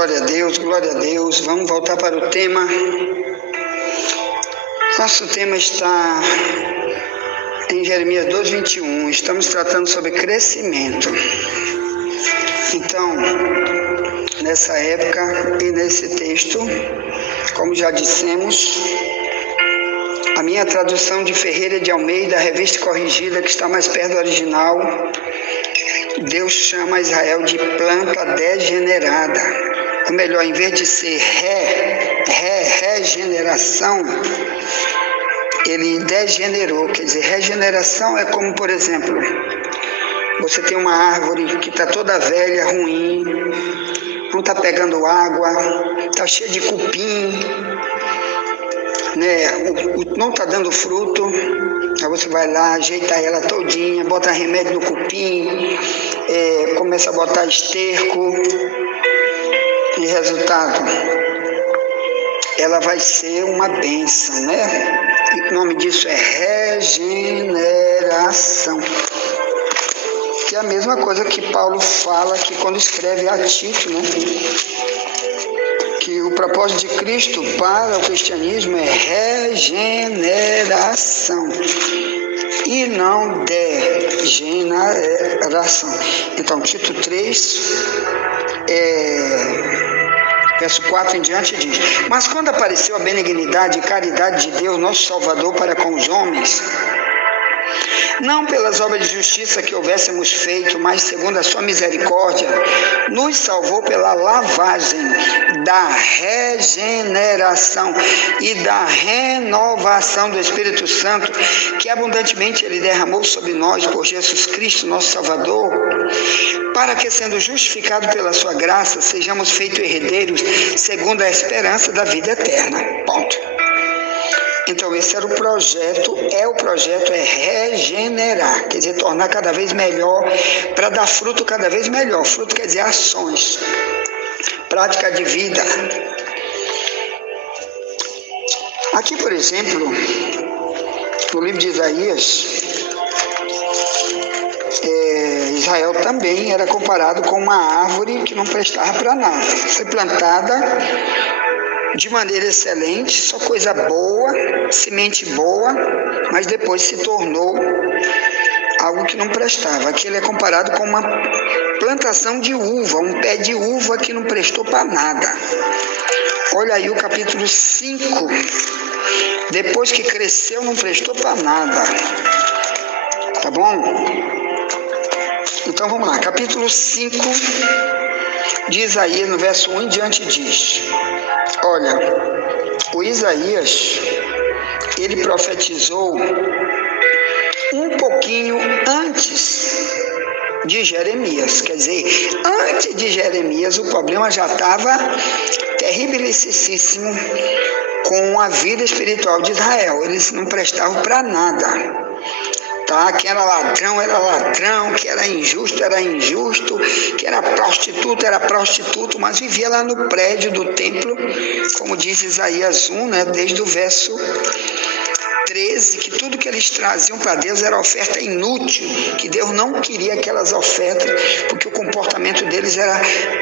Glória a Deus, glória a Deus. Vamos voltar para o tema. Nosso tema está em Jeremias 2:21. Estamos tratando sobre crescimento. Então, nessa época e nesse texto, como já dissemos, a minha tradução de Ferreira de Almeida, a revista corrigida, que está mais perto do original, Deus chama Israel de planta degenerada. Ou melhor, em vez de ser regeneração, ele degenerou. Quer dizer, regeneração é como, por exemplo, você tem uma árvore que está toda velha, ruim, não está pegando água, está cheia de cupim, não está dando fruto. Aí você vai lá, ajeita ela todinha, bota remédio no cupim, começa a botar esterco, e resultado, ela vai ser uma bênção, né? E o nome disso é regeneração. Que é a mesma coisa que Paulo fala aqui quando escreve a Tito, né? Que o propósito de Cristo para o cristianismo é regeneração e não degeneração. Então, Tito 3, verso 4 em diante diz: Mas quando apareceu a benignidade e caridade de Deus, nosso Salvador, para com os homens, não pelas obras de justiça que houvéssemos feito, mas segundo a sua misericórdia, nos salvou pela lavagem da regeneração e da renovação do Espírito Santo, que abundantemente Ele derramou sobre nós por Jesus Cristo, nosso Salvador, para que, sendo justificados pela sua graça, sejamos feitos herdeiros segundo a esperança da vida eterna. Ponto. Então, esse era o projeto, é regenerar, quer dizer, tornar cada vez melhor, para dar fruto cada vez melhor. Fruto quer dizer ações, prática de vida. Aqui, por exemplo, no livro de Isaías, Israel também era comparado com uma árvore que não prestava para nada. Foi plantada de maneira excelente, só coisa boa, semente boa, mas depois se tornou algo que não prestava. Aqui ele é comparado com uma plantação de uva, um pé de uva que não prestou para nada. Olha aí o capítulo 5, depois que cresceu não prestou para nada. Tá bom? Então vamos lá, capítulo 5 de Isaías, no verso 1 em diante diz: Olha, o Isaías, ele profetizou um pouquinho antes de Jeremias. Quer dizer, antes de Jeremias o problema já estava terribilicíssimo com a vida espiritual de Israel. Eles não prestavam para nada. Tá? Que era ladrão, que era injusto, que era prostituto, mas vivia lá no prédio do templo, como diz Isaías 1, né, desde o verso 13, que tudo que eles traziam para Deus era oferta inútil, que Deus não queria aquelas ofertas, porque o comportamento deles era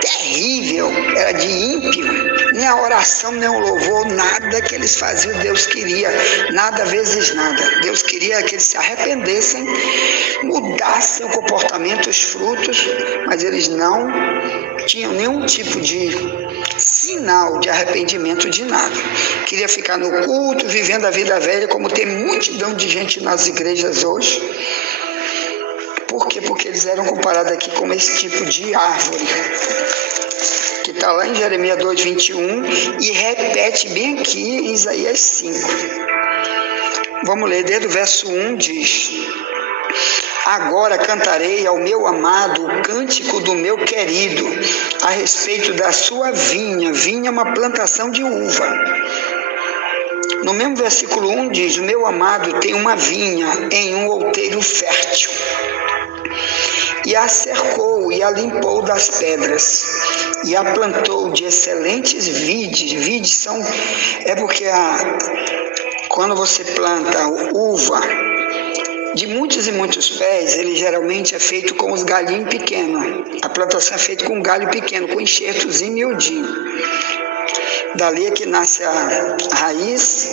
terrível, era de ímpio. Nem a oração, nem o louvor, nada que eles faziam Deus queria, nada vezes nada. Deus queria que eles se arrependessem, mudassem o comportamento, os frutos, mas eles não tinham nenhum tipo de sinal de arrependimento de nada. Queria ficar no culto, vivendo a vida velha, como tem multidão de gente nas igrejas hoje. Por quê? Porque eles eram comparados aqui com esse tipo de árvore, que está lá em Jeremias 2:21 e repete bem aqui em Isaías 5. Vamos ler desde o verso 1, diz: Agora cantarei ao meu amado o cântico do meu querido, a respeito da sua vinha. Vinha é uma plantação de uva. No mesmo versículo 1 diz: O meu amado tem uma vinha em um outeiro fértil, e a cercou e a limpou das pedras, e a plantou de excelentes vides. Vides quando você planta uva, De muitos e muitos pés, ele geralmente é feito com os galhinhos pequenos. A plantação é feita com um galho pequeno, com enxertozinho miudinho. Dali é que nasce a raiz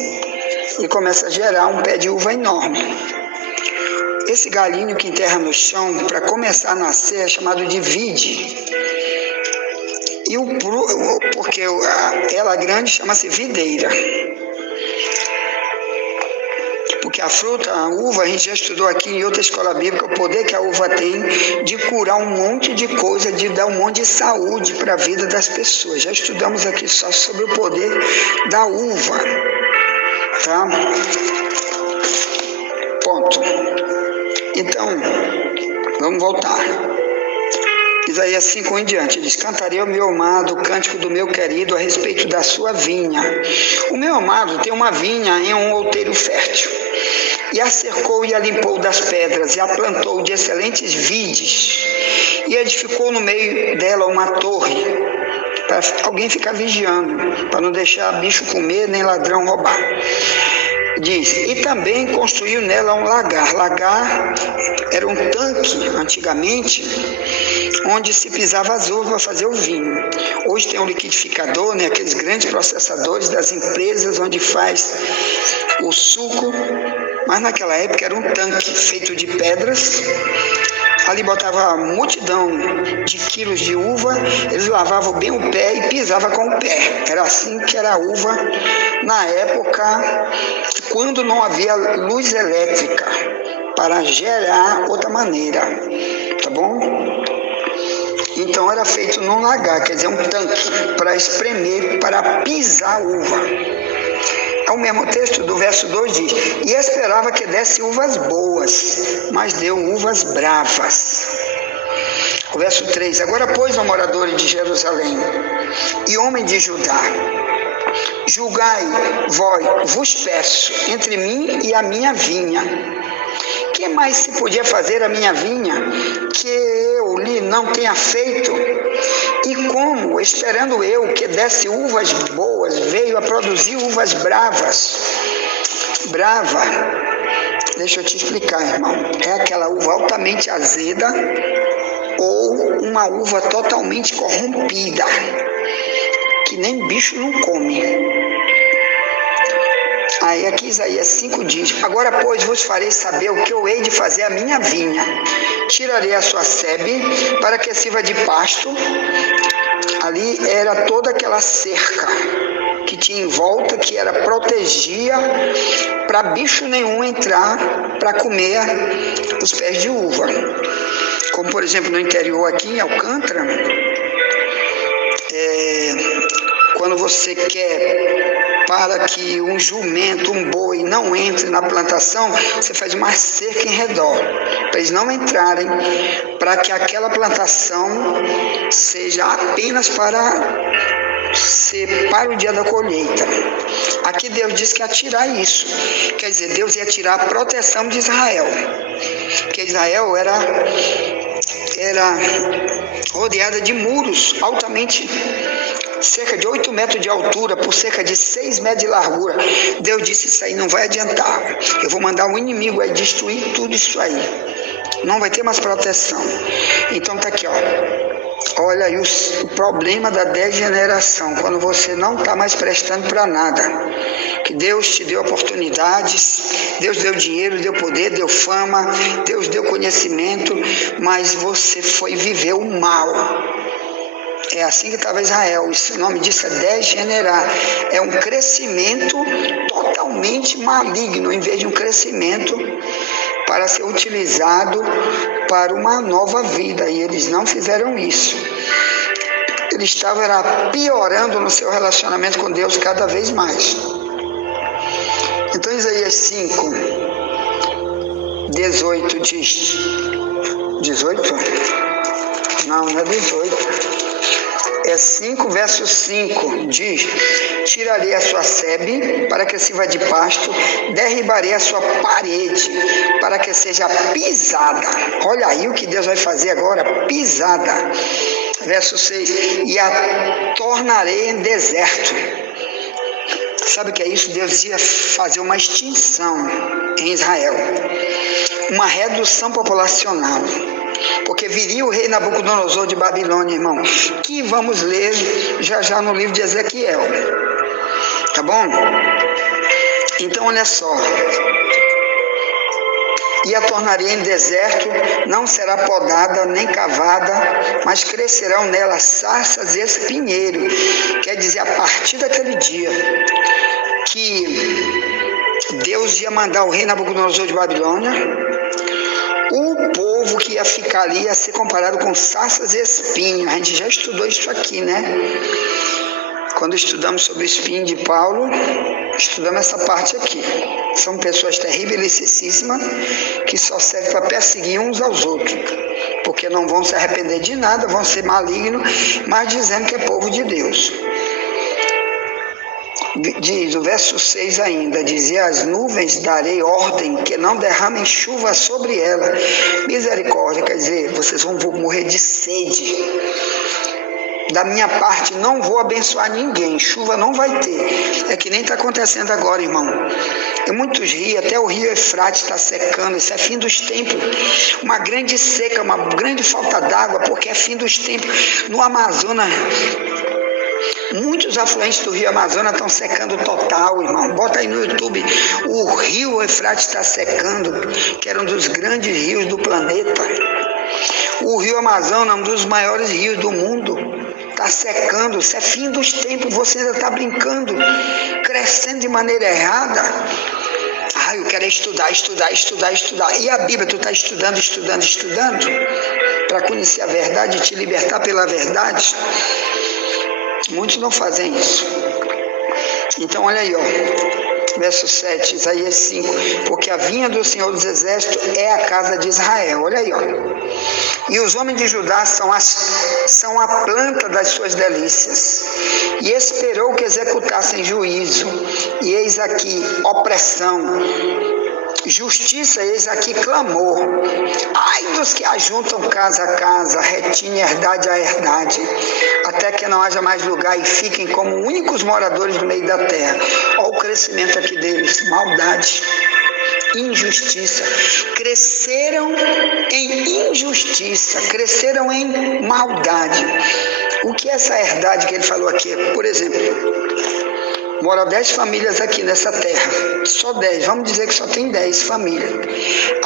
e começa a gerar um pé de uva enorme. Esse galinho que enterra no chão, para começar a nascer, é chamado de vide. Porque ela grande chama-se videira. Porque a fruta, a uva, a gente já estudou aqui em outra escola bíblica, o poder que a uva tem de curar um monte de coisa, de dar um monte de saúde para a vida das pessoas. Já estudamos aqui só sobre o poder da uva. Tá? Ponto. Então, vamos voltar. Isaías 5 em diante, diz: cantarei ao meu amado o cântico do meu querido a respeito da sua vinha. O meu amado tem uma vinha em um outeiro fértil, e a cercou e a limpou das pedras, e a plantou de excelentes vides, e edificou no meio dela uma torre, para alguém ficar vigiando, para não deixar bicho comer, nem ladrão roubar. Diz, e também construiu nela um lagar. Lagar era um tanque, antigamente, onde se pisava as uvas para fazer o vinho. Hoje tem um liquidificador, né, aqueles grandes processadores das empresas onde faz o suco, mas naquela época era um tanque feito de pedras. Ali botava a multidão de quilos de uva, eles lavavam bem o pé e pisavam com o pé. Era assim que era a uva na época, quando não havia luz elétrica para gerar outra maneira, tá bom? Então era feito num lagar, quer dizer, um tanque para espremer, para pisar a uva. É o mesmo texto do verso 2 diz, e esperava que desse uvas boas, mas deu uvas bravas. O verso 3, agora pois, ó moradores de Jerusalém e homem de Judá, julgai, vos peço, entre mim e a minha vinha. Que mais se podia fazer a minha vinha, que eu lhe não tenha feito? E como, esperando eu que desse uvas boas, veio a produzir uvas bravas? Brava, deixa eu te explicar, irmão, é aquela uva altamente azeda ou uma uva totalmente corrompida, que nem bicho não come. Aí aqui Isaías 5 diz, agora pois vos farei saber o que eu hei de fazer à minha vinha. Tirarei a sua sebe para que sirva de pasto. Ali era toda aquela cerca que tinha em volta, que era protegia para bicho nenhum entrar para comer os pés de uva. Como por exemplo no interior aqui em Alcântara, quando você quer para que um jumento, um boi não entre na plantação, você faz uma cerca em redor, para eles não entrarem, para que aquela plantação seja apenas para o dia da colheita. Aqui Deus diz que ia tirar isso, quer dizer, Deus ia tirar a proteção de Israel, porque Israel era rodeada de muros altamente, cerca de 8 metros de altura por cerca de 6 metros de largura. Deus disse, isso aí não vai adiantar, eu vou mandar um inimigo aí destruir tudo isso aí, não vai ter mais proteção. Então tá aqui, ó, olha aí o problema da degeneração, quando você não está mais prestando para nada, que Deus te deu oportunidades, Deus deu dinheiro, deu poder, deu fama, Deus deu conhecimento, mas você foi viver o mal. É assim que estava Israel, o nome disso é degenerar, é um crescimento totalmente maligno, em vez de um crescimento para ser utilizado para uma nova vida, e eles não fizeram isso. Eles estavam piorando no seu relacionamento com Deus cada vez mais. Então Isaías 5, 18 diz, 18? Não é 18. É 5 verso 5, diz, tirarei a sua sebe para que sirva de pasto, derribarei a sua parede para que seja pisada. Olha aí o que Deus vai fazer agora, pisada. Verso 6, e a tornarei em deserto. Sabe o que é isso? Deus ia fazer uma extinção em Israel. uma redução populacional. Porque viria o rei Nabucodonosor de Babilônia, irmão, que vamos ler já no livro de Ezequiel. Tá bom? Então, olha só. E a tornarei em deserto, não será podada nem cavada, mas crescerão nela sarças e espinheiro. Quer dizer, a partir daquele dia que Deus ia mandar o rei Nabucodonosor de Babilônia, o povo que ia ficar ali ia ser comparado com sarças e espinhos. A gente já estudou isso aqui, né? Quando estudamos sobre o espinho de Paulo, estudamos essa parte aqui. São pessoas terribilíssimas que só servem para perseguir uns aos outros, porque não vão se arrepender de nada, vão ser malignos, mas dizendo que é povo de Deus. Diz o verso 6 ainda, dizia: as nuvens darei ordem que não derramem chuva sobre ela. Misericórdia, quer dizer, vocês vão morrer de sede. Da minha parte não vou abençoar ninguém, chuva não vai ter. É que nem está acontecendo agora, irmão. Tem muitos rios, até o rio Eufrates está secando, isso é fim dos tempos. Uma grande seca, uma grande falta d'água, porque é fim dos tempos. No Amazonas, muitos afluentes do rio Amazonas estão secando total, irmão. Bota aí no YouTube, o rio Eufrates está secando, que era um dos grandes rios do planeta. O rio Amazonas é um dos maiores rios do mundo, está secando, isso é fim dos tempos, você ainda está brincando, crescendo de maneira errada. Eu quero estudar. E a Bíblia, tu está estudando, para conhecer a verdade e te libertar pela verdade? Muitos não fazem isso. Então, olha aí, verso 7, Isaías 5, porque a vinha do Senhor dos Exércitos é a casa de Israel. Olha aí, e os homens de Judá são a planta das suas delícias. E esperou que executassem juízo. E eis aqui opressão. Justiça, eis aqui clamor. Ai dos que ajuntam casa a casa, retinem herdade a herdade, até que não haja mais lugar e fiquem como únicos moradores do meio da terra. Olha o crescimento aqui deles: maldade, injustiça. Cresceram em injustiça, cresceram em maldade. O que é essa herdade que ele falou aqui? Por exemplo, moram 10 famílias aqui nessa terra, só 10, vamos dizer que só tem 10 famílias.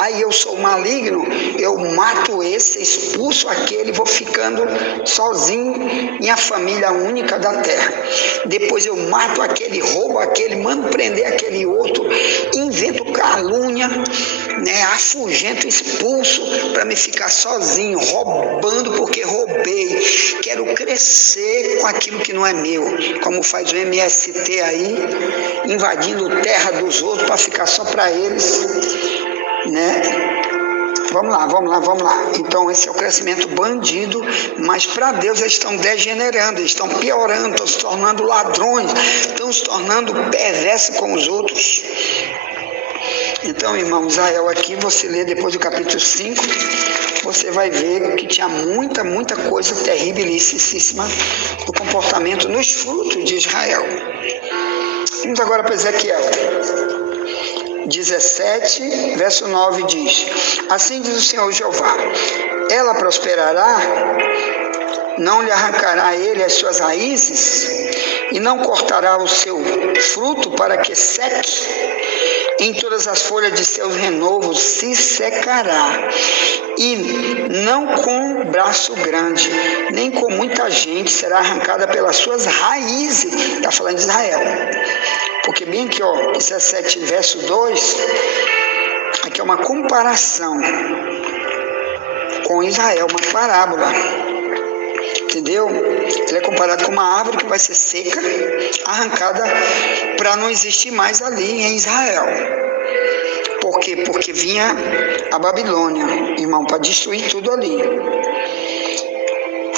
Aí eu sou maligno, eu mato esse, expulso aquele, vou ficando sozinho, minha família única da terra. Depois eu mato aquele, roubo aquele, mando prender aquele outro, invento calúnia, afugento, expulso, para me ficar sozinho, roubando porque roubei. Quero crescer com aquilo que não é meu, como faz o MST aí, invadindo terra dos outros para ficar só para eles, Vamos lá. Então esse é o crescimento bandido, mas para Deus eles estão degenerando, eles estão piorando, estão se tornando ladrões, estão se tornando perversos com os outros. Então, irmão, Israel aqui, você lê depois do capítulo 5, você vai ver que tinha muita coisa terribilíssima do comportamento nos frutos de Israel. Vamos agora para Ezequiel 17, verso 9 diz: assim diz o Senhor Jeová, ela prosperará, não lhe arrancará ele as suas raízes, e não cortará o seu fruto para que seque. Em todas as folhas de seus renovos se secará, e não com braço grande, nem com muita gente será arrancada pelas suas raízes. Está falando de Israel. Porque bem aqui, 17, verso 2, aqui é uma comparação com Israel, uma parábola. Entendeu? Ele é comparado com uma árvore que vai ser seca, arrancada para não existir mais ali em Israel. Por quê? Porque vinha a Babilônia, irmão, para destruir tudo ali.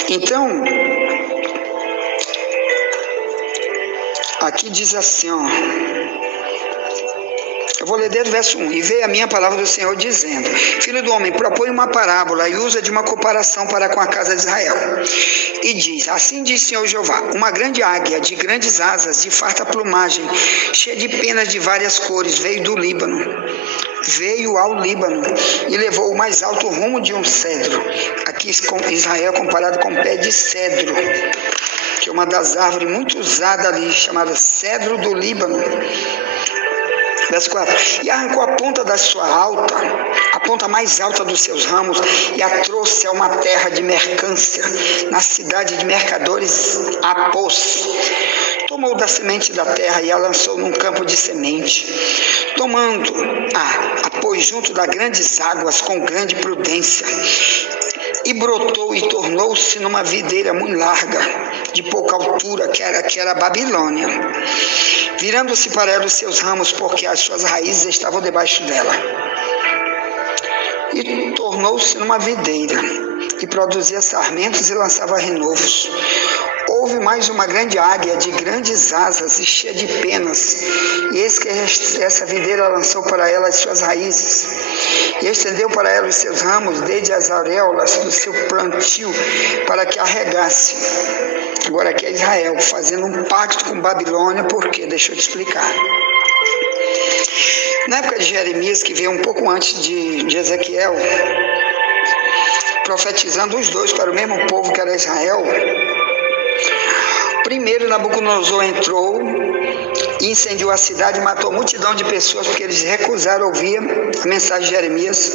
Então, aqui diz assim, eu vou ler desde o verso 1. E veio a minha palavra do Senhor dizendo: filho do homem, propõe uma parábola e usa de uma comparação para com a casa de Israel. E diz: assim diz o Senhor Jeová, uma grande águia de grandes asas, de farta plumagem, cheia de penas de várias cores, veio do Líbano. veio ao Líbano e levou o mais alto rumo de um cedro. Aqui Israel é comparado com pé de cedro, que é uma das árvores muito usadas ali, chamada cedro do Líbano. Verso 4. E arrancou a ponta da sua a ponta mais alta dos seus ramos, e a trouxe a uma terra de mercância, na cidade de mercadores a pôs. Tomou da semente da terra e a lançou num campo de semente. Tomando, a pôs junto das grandes águas com grande prudência. E brotou e tornou-se numa videira muito larga, de pouca altura, que era a Babilônia. Virando-se para ela os seus ramos, porque as suas raízes estavam debaixo dela. E tornou-se numa videira, e produzia sarmentos e lançava renovos. Houve mais uma grande águia de grandes asas e cheia de penas, e eis que essa videira lançou para ela as suas raízes, e estendeu para ela os seus ramos desde as auréolas do seu plantio, para que a regasse. Agora aqui é Israel, fazendo um pacto com Babilônia, porque, deixa eu te explicar. Na época de Jeremias, que veio um pouco antes de Ezequiel, profetizando os dois para o mesmo povo que era Israel, primeiro Nabucodonosor entrou e incendiou a cidade e matou multidão de pessoas, porque eles recusaram ouvir a mensagem de Jeremias.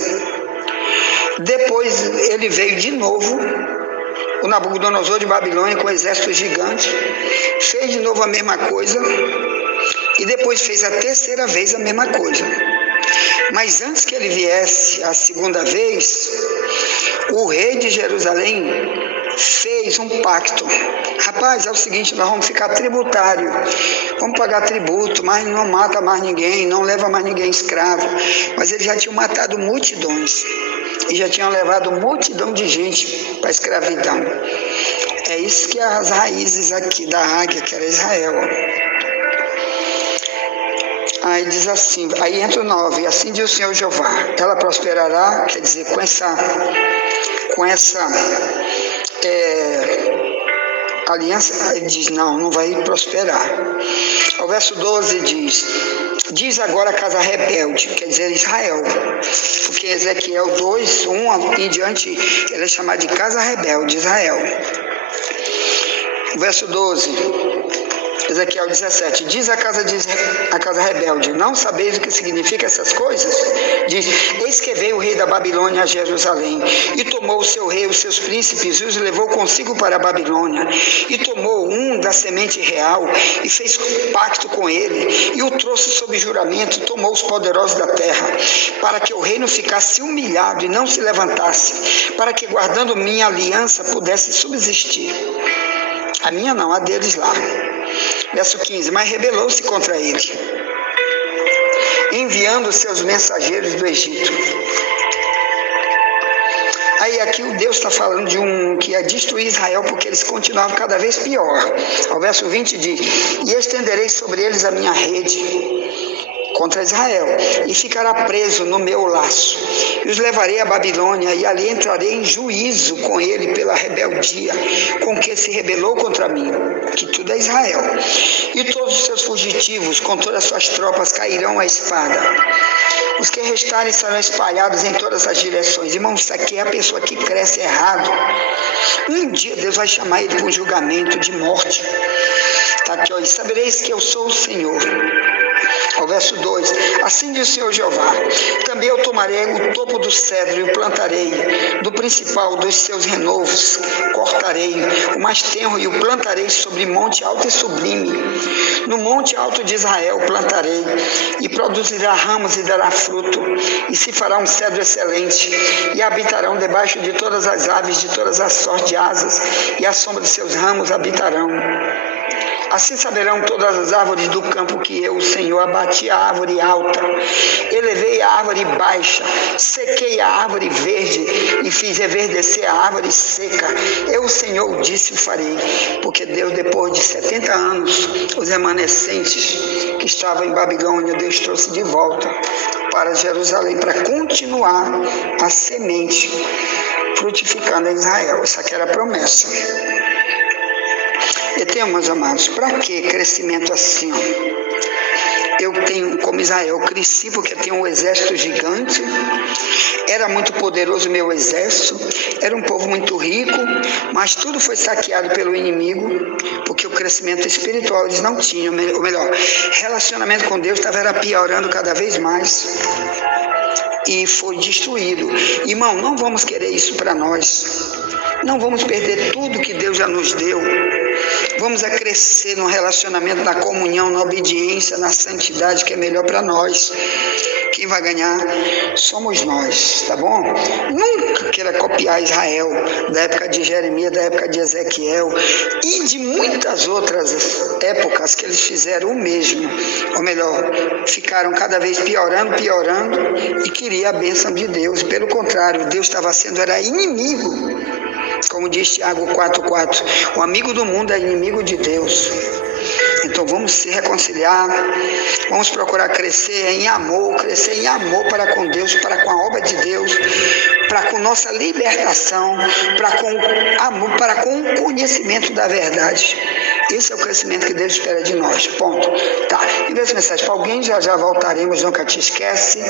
Depois ele veio de novo, o Nabucodonosor de Babilônia, com um exército gigante, fez de novo a mesma coisa, e depois fez a terceira vez a mesma coisa. Mas antes que ele viesse a segunda vez, o rei de Jerusalém fez um pacto. Rapaz, é o seguinte, nós vamos ficar tributário, vamos pagar tributo, mas não mata mais ninguém, não leva mais ninguém escravo. Mas eles já tinham matado multidões, e já tinham levado multidão de gente para a escravidão. É isso que é as raízes aqui da águia, que era Israel. Aí diz assim, aí entra o 9, assim diz o Senhor Jeová, ela prosperará, quer dizer, com essa aliança, ele diz, não vai prosperar. O verso 12 diz agora a casa rebelde, quer dizer Israel, porque Ezequiel 2, 1 em diante, ele é chamado de casa rebelde, Israel. O verso 12, Ezequiel 17, diz a casa rebelde, não sabeis o que significa essas coisas? Diz, eis que veio o rei da Babilônia a Jerusalém, e tomou o seu rei, os seus príncipes, e os levou consigo para a Babilônia, e tomou um da semente real, e fez pacto com ele, e o trouxe sob juramento, e tomou os poderosos da terra, para que o reino ficasse humilhado e não se levantasse, para que guardando minha aliança pudesse subsistir. A minha não, a deles lá. Verso 15, mas rebelou-se contra ele, enviando seus mensageiros do Egito. Aí aqui o Deus está falando de que ia destruir Israel, porque eles continuavam cada vez pior. O verso 20 diz, e estenderei sobre eles a minha rede contra Israel, e ficará preso no meu laço, e os levarei à Babilônia, e ali entrarei em juízo com ele pela rebeldia com que se rebelou contra mim, que tudo é Israel, e todos os seus fugitivos com todas as suas tropas cairão à espada, os que restarem serão espalhados em todas as direções. Irmãos, isso aqui é a pessoa que cresce errado. Um dia Deus vai chamar ele para um julgamento de morte. Está aqui, ó, e sabereis que eu sou o Senhor. O verso 2, assim diz o Senhor Jeová, também eu tomarei o topo do cedro e o plantarei, do principal dos seus renovos, cortarei o mais tenro e o plantarei sobre monte alto e sublime. No monte alto de Israel plantarei, e produzirá ramos e dará fruto, e se fará um cedro excelente, e habitarão debaixo de todas as aves de todas as sortes de asas, e à sombra de seus ramos habitarão. Assim saberão todas as árvores do campo que eu, o Senhor, abati a árvore alta, elevei a árvore baixa, sequei a árvore verde e fiz reverdecer a árvore seca. Eu, o Senhor, o disse e farei, porque Deus, depois de 70 anos, os remanescentes que estavam em Babilônia, Deus trouxe de volta para Jerusalém, para continuar a semente frutificando em Israel. Essa aqui era a promessa. E tem, meus amados, para que crescimento assim? eu tenho, como Israel, cresci porque tenho um exército gigante, era muito poderoso o meu exército, era um povo muito rico, mas tudo foi saqueado pelo inimigo, porque o crescimento espiritual eles não tinham, ou melhor, relacionamento com Deus estava piorando cada vez mais, e foi destruído. Irmão, não vamos querer isso para nós, não vamos perder tudo que Deus já nos deu, vamos a crescer no relacionamento, na comunhão, na obediência, na santidade, que é melhor para nós. Quem vai ganhar somos nós, tá bom? Nunca queira copiar Israel, da época de Jeremias, da época de Ezequiel e de muitas outras épocas que eles fizeram o mesmo, ou melhor, ficaram cada vez piorando e queria a bênção de Deus. Pelo contrário, Deus estava sendo, era inimigo. Como diz Tiago 4,4, o amigo do mundo é inimigo de Deus. Então vamos se reconciliar, vamos procurar crescer em amor para com Deus, para com a obra de Deus, para com nossa libertação, para com amor, para com o conhecimento da verdade. Esse é o crescimento que Deus espera de nós. Ponto. Tá. Envia essa mensagem para alguém, já voltaremos, nunca te esquece.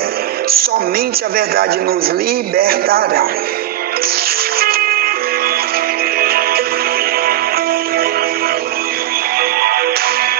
Somente a verdade nos libertará.